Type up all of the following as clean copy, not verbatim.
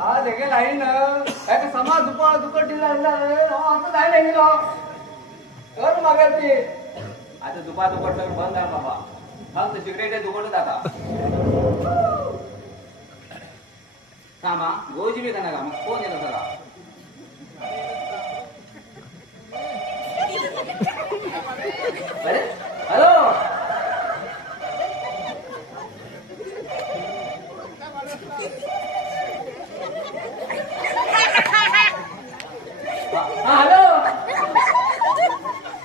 आज हे लाईन काय समाज दुपार दुकटी असं जायला गेलो कर मागत ते आता दुपार दुकट बंद आहे बाबा फक्त सिगरेट दुकटच आता कामा गोजी बी का मग कोण येतो सगळा अरे हॅलो हाँ हेलो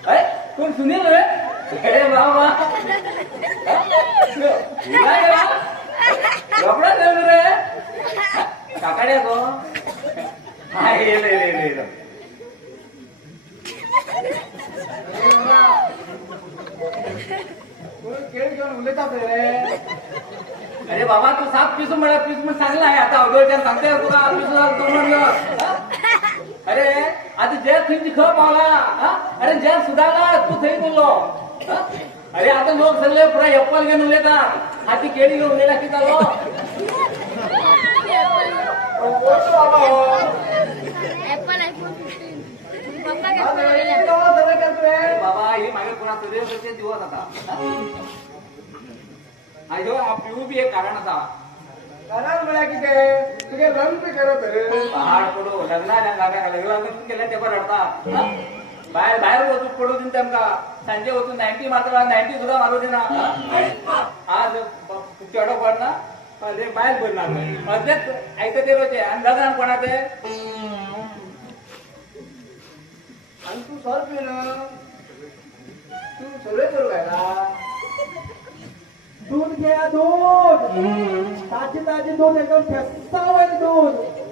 अरे तुम सुनील रे अरे बाबा कपड़ा चल रे काकाड्या को हाँ ये ले अरे बाबा तू साप पिसू म्हणा पिस मग चांगला आहे आता अगोदर सांगते तुला पिसू तू म्हणलं अरे आता जय तुमची खर पावला अरे जय सुधारला तू थंय बोललो अरे आता लोक सगळे पुरा एप्पल घेऊन उलेतात हाती केळी घेऊन उलेला की चाललो बाबा हे मागे कोणा दिवस आता पिऊ बी एक कारण आता कारण मला की ते तुझे लग्न करत पहाड पडू लग्न केलं ते पण रडतात बाहेर बाहेर पडू दिन तेमका संजय होतून 90 मात्र 90 सुद्धा मारू दे ना आज चढ पडना अरे बाहेर पडणार मध्येच ऐकत रोचे आणि लग्न कोणाचे आणि तू सर पिणं तू सगळे करू काय दूध घ्या दूध ताजी ताजी दूध एकदम ठेसा दूध